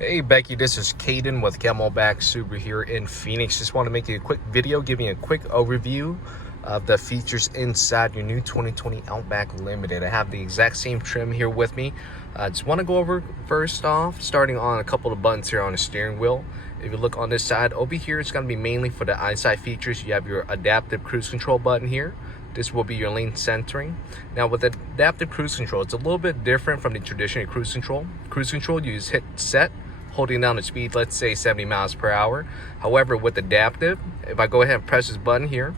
Hey Becky, this is Caden with Outback Subaru here in Phoenix. Just want to make you a quick video, giving you a quick overview of the features inside your new 2020 Outback Limited. I have the exact same trim here with me. Just want to go over first off, starting on a couple of buttons here on the steering wheel. If you look on this side, over here, it's going to be mainly for the eyesight features. You have your adaptive cruise control button here. This will be your lane centering. Now with adaptive cruise control, it's a little bit different from the traditional cruise control. Cruise control, you just hit set, holding down the speed, let's say 70 miles per hour. However, with adaptive, if I go ahead and press this button here,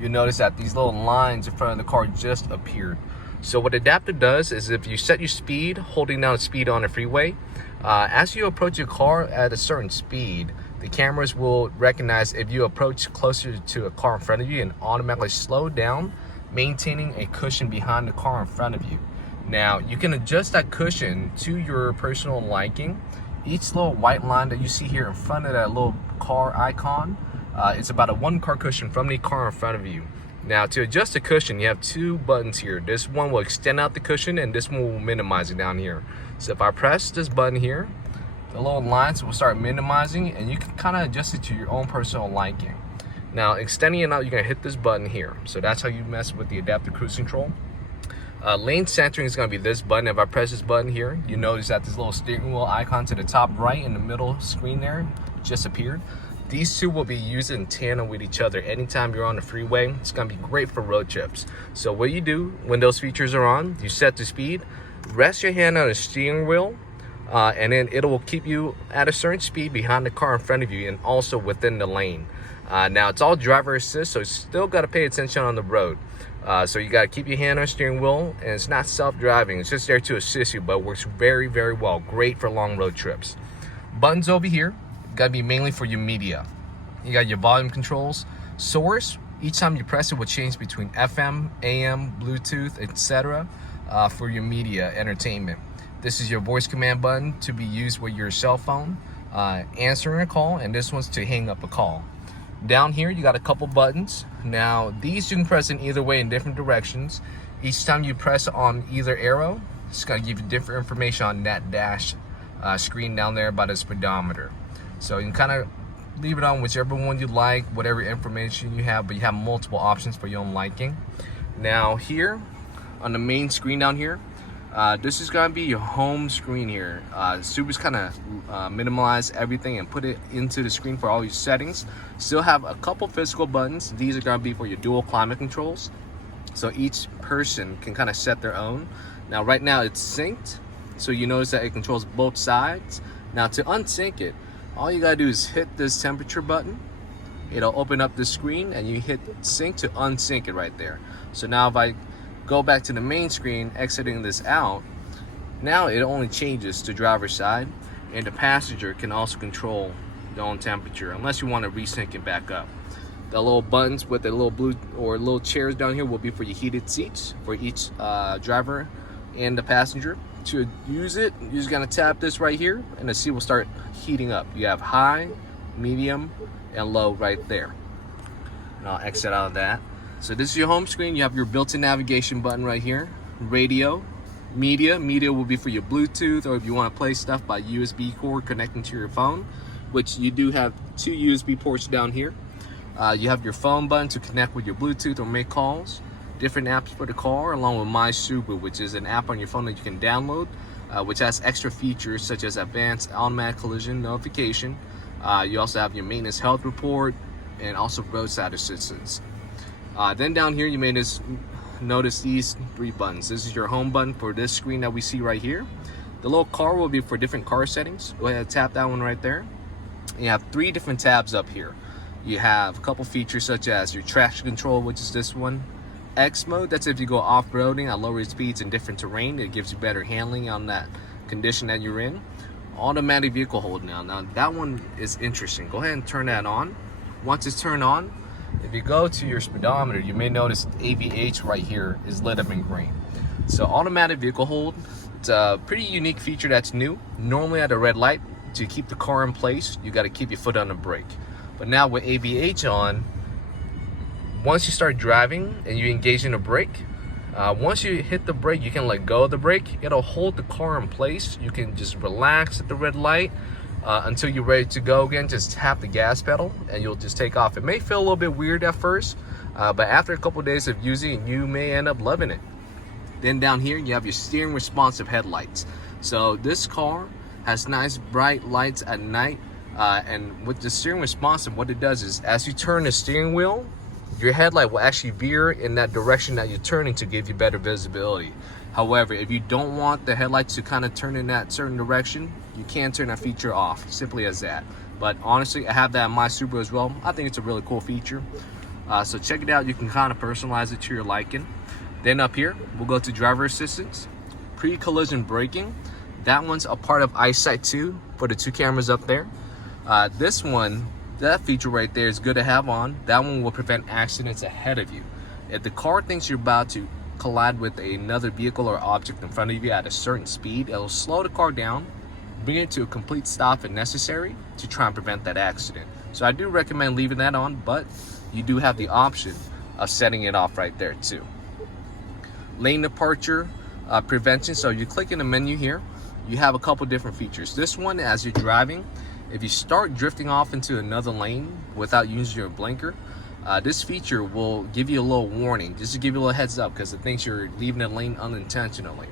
you notice that these little lines in front of the car just appeared. So what adaptive does is if you set your speed, holding down the speed on the freeway, as you approach your car at a certain speed, the cameras will recognize if you approach closer to a car in front of you and automatically slow down, maintaining a cushion behind the car in front of you. Now, you can adjust that cushion to your personal liking. Each little white line that you see here in front of that little car icon, it's about a 1 car cushion from the car in front of you. Now, to adjust the cushion, you have 2 buttons here. This one will extend out the cushion and this one will minimize it down here. So if I press this button here, the little lines will start minimizing and you can kind of adjust it to your own personal liking. Now, extending it out, you're gonna hit this button here. So that's how you mess with the adaptive cruise control. Lane centering is going to be this button. If I press this button here, you notice that this little steering wheel icon to the top right in the middle screen there just appeared. These two will be used in tandem with each other. Anytime you're on the freeway, it's going to be great for road trips. So what you do when those features are on, you set the speed, rest your hand on the steering wheel, and then it will keep you at a certain speed behind the car in front of you and also within the lane. Now it's all driver assist, so you still got to pay attention on the road. So you got to keep your hand on the steering wheel, and it's not self-driving. It's just there to assist you, but works very, very well. Great for long road trips. Buttons over here, got to be mainly for your media. You got your volume controls. Source, each time you press it will change between FM, AM, Bluetooth, etc. For your media entertainment. This is your voice command button to be used with your cell phone, answering a call, and this one's to hang up a call. Down here, you got a couple buttons. Now, these you can press in either way in different directions. Each time you press on either arrow, it's going to give you different information on that dash screen down there by the speedometer. So you can kind of leave it on whichever one you like, whatever information you have, but you have multiple options for your own liking. Now here, on the main screen down here, this is going to be your home screen here. Subaru's kind of minimize everything and put it into the screen for all your settings. Still have a couple physical buttons. These are going to be for your dual climate controls. So each person can kind of set their own. Now right now it's synced, so you notice that it controls both sides. Now to unsync it, all you got to do is hit this temperature button. It'll open up the screen and you hit sync to unsync it right there. So now if I go back to the main screen, exiting this out, now it only changes to driver's side, and the passenger can also control their own temperature unless you want to resync it back up. The little buttons with the little blue or little chairs down here will be for your heated seats for each driver and the passenger. To use it, you're just gonna tap this right here and the seat will start heating up. You have high, medium, and low right there. And I'll exit out of that. So this is your home screen. You have your built-in navigation button right here. Radio, media will be for your Bluetooth, or if you want to play stuff by USB cord connecting to your phone, which you do have 2 USB ports down here. You have your phone button to connect with your Bluetooth or make calls. Different apps for the car, along with My Subaru, which is an app on your phone that you can download, which has extra features such as advanced automatic collision notification. You also have your maintenance health report and also roadside assistance. Then down here, you may just notice these 3 buttons. This is your home button for this screen that we see right here. The little car will be for different car settings. Go ahead and tap that one right there. You have 3 different tabs up here. You have a couple features such as your traction control, which is this one. X mode, that's if you go off-roading at lower speeds in different terrain. It gives you better handling on that condition that you're in. Automatic vehicle hold now. Now that one is interesting. Go ahead and turn that on. Once it's turned on, if you go to your speedometer, you may notice AVH right here is lit up in green. So automatic vehicle hold, it's a pretty unique feature that's new. Normally at a red light, to keep the car in place, you got to keep your foot on the brake. But now with AVH on, once you start driving and you engage in a brake, Once you hit the brake, you can let go of the brake. It'll hold the car in place. You can just relax at the red light until you're ready to go again. Just tap the gas pedal and you'll just take off. It may feel a little bit weird at first, but after a couple of days of using it, you may end up loving it. Then down here, you have your steering responsive headlights. So this car has nice bright lights at night. And with the steering responsive, what it does is as you turn the steering wheel, your headlight will actually veer in that direction that you're turning to give you better visibility. However, if you don't want the headlights to kind of turn in that certain direction, you can turn that feature off, simply as that. But honestly, I have that in my Subaru as well. I think it's a really cool feature. So check it out. You can kind of personalize it to your liking. Then up here, we'll go to driver assistance, pre-collision braking. That one's a part of eyesight too, for the 2 cameras up there. This one, that feature right there is good to have on. That one will prevent accidents ahead of you. If the car thinks you're about to collide with another vehicle or object in front of you at a certain speed, it'll slow the car down, bring it to a complete stop if necessary to try and prevent that accident. So I do recommend leaving that on, but you do have the option of setting it off right there too. Lane departure prevention. So you click in the menu here, you have a couple different features. This one, as you're driving, if you start drifting off into another lane without using your blinker, this feature will give you a little warning, just to give you a little heads up, because it thinks you're leaving the lane unintentionally.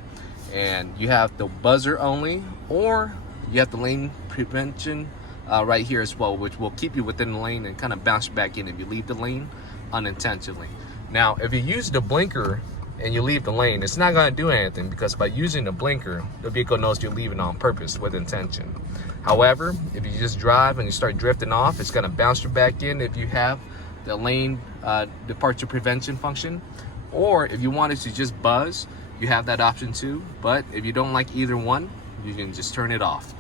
And you have the buzzer only, or you have the lane prevention right here as well, which will keep you within the lane and kind of bounce you back in if you leave the lane unintentionally. Now, if you use the blinker and you leave the lane, it's not going to do anything, because by using the blinker, the vehicle knows you're leaving on purpose with intention. However, if you just drive and you start drifting off, it's going to bounce you back in if you have the lane departure prevention function. Or if you wanted to just buzz, you have that option too. But if you don't like either one, you can just turn it off.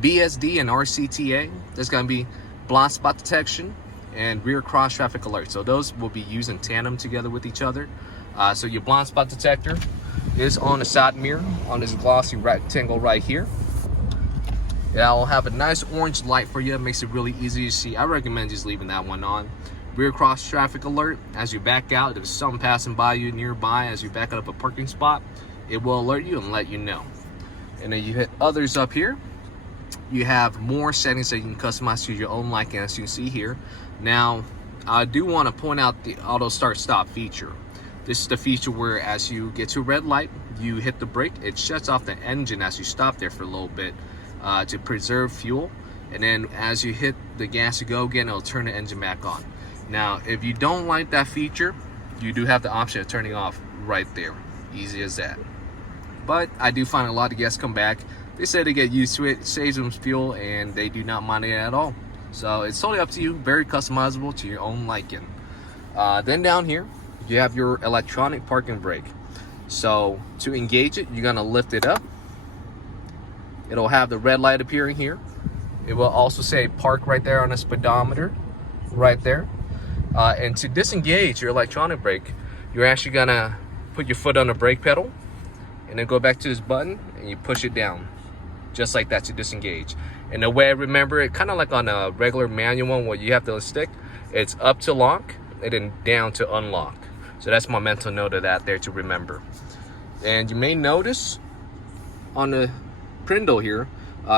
BSD and RCTA, there's going to be blind spot detection and rear cross traffic alert. So those will be used in tandem together with each other. So your blind spot detector is on the side mirror on this glossy rectangle right here. It'll have a nice orange light for you. It makes it really easy to see. I recommend just leaving that one on. Rear cross traffic alert, as you back out, if there's something passing by you nearby as you back out of a parking spot, it will alert you and let you know. And then you hit others up here. You have more settings that you can customize to your own liking, as you can see here. Now, I do want to point out the auto start stop feature. This is the feature where as you get to a red light, you hit the brake, it shuts off the engine as you stop there for a little bit to preserve fuel. And then as you hit the gas to go again, it'll turn the engine back on. Now, if you don't like that feature, you do have the option of turning off right there. Easy as that. But I do find a lot of guests come back. They say they get used to it, saves them fuel, and they do not mind it at all. So it's totally up to you, very customizable to your own liking. Then down here, you have your electronic parking brake. So to engage it, you're gonna lift it up. It'll have the red light appearing here. It will also say park right there on the speedometer, right there. And to disengage your electronic brake, you're actually gonna put your foot on the brake pedal and then go back to this button and you push it down, just like that, to disengage. And the way I remember it, kind of like on a regular manual one where you have the stick, it's up to lock and then down to unlock. So that's my mental note of that there to remember. And you may notice on the Prindle here,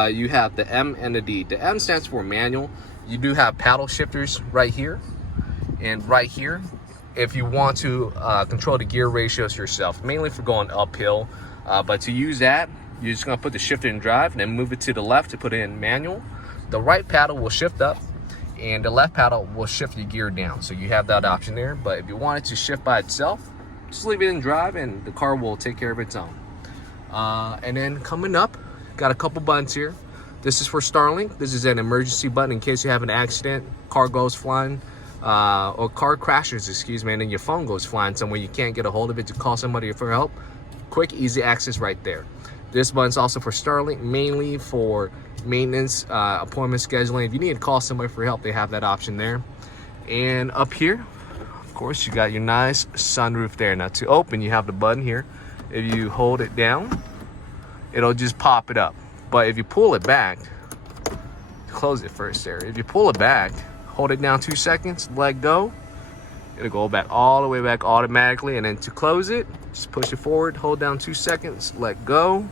you have the M and the D. The M stands for manual. You do have paddle shifters right here and right here if you want to control the gear ratios yourself, mainly for going uphill. But to use that, you're just gonna put the shifter in drive and then move it to the left to put it in manual. The right paddle will shift up and the left paddle will shift your gear down. So you have that option there. But if you want it to shift by itself, just leave it in drive and the car will take care of its own. And then coming up, got a couple buttons here. This is for Starlink. This is an emergency button in case you have an accident, car goes flying, or car crashes, excuse me, and then your phone goes flying somewhere you can't get a hold of it to call somebody for help. Quick, easy access right there. This button's also for Starlink, mainly for maintenance, appointment scheduling. If you need to call somebody for help, they have that option there. And up here, of course, you got your nice sunroof there. Now to open, you have the button here. If you hold it down, it'll just pop it up. But if you pull it back, close it first there. If you pull it back, hold it down 2 seconds, let go, It'll go back all the way back automatically. And then to close it, just push it forward, hold down 2 seconds, let go.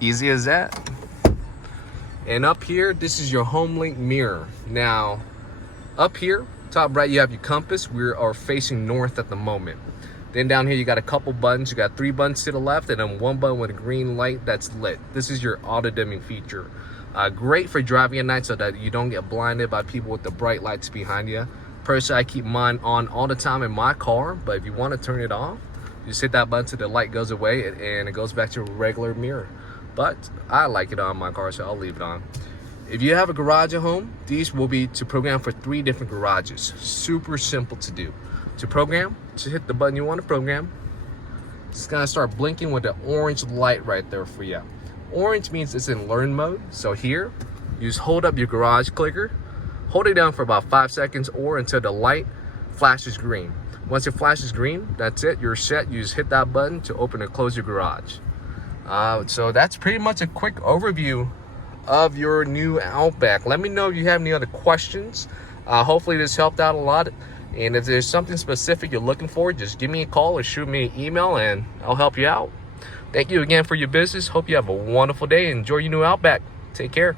Easy as that. And up here, this is your home link mirror. Now, up here, top right, you have your compass. We are facing north at the moment. Then down here, you got a couple buttons. You got 3 buttons to the left and then 1 button with a green light that's lit. This is your auto dimming feature. Great for driving at night so that you don't get blinded by people with the bright lights behind you. Personally, I keep mine on all the time in my car, but if you want to turn it off, you just hit that button till the light goes away and it goes back to a regular mirror. But I like it on my car, so I'll leave it on. If you have a garage at home, these will be to program for 3 different garages. Super simple to do. To program, just hit the button you want to program. It's gonna start blinking with the orange light right there for you. Orange means it's in learn mode. So here, you just hold up your garage clicker, hold it down for about 5 seconds or until the light flashes green. Once it flashes green, that's it, you're set. You just hit that button to open and close your garage. So that's pretty much a quick overview of your new Outback. Let me know if you have any other questions. Hopefully this helped out a lot. And if there's something specific you're looking for, just give me a call or shoot me an email and I'll help you out. Thank you again for your business. Hope you have a wonderful day. Enjoy your new Outback. Take care.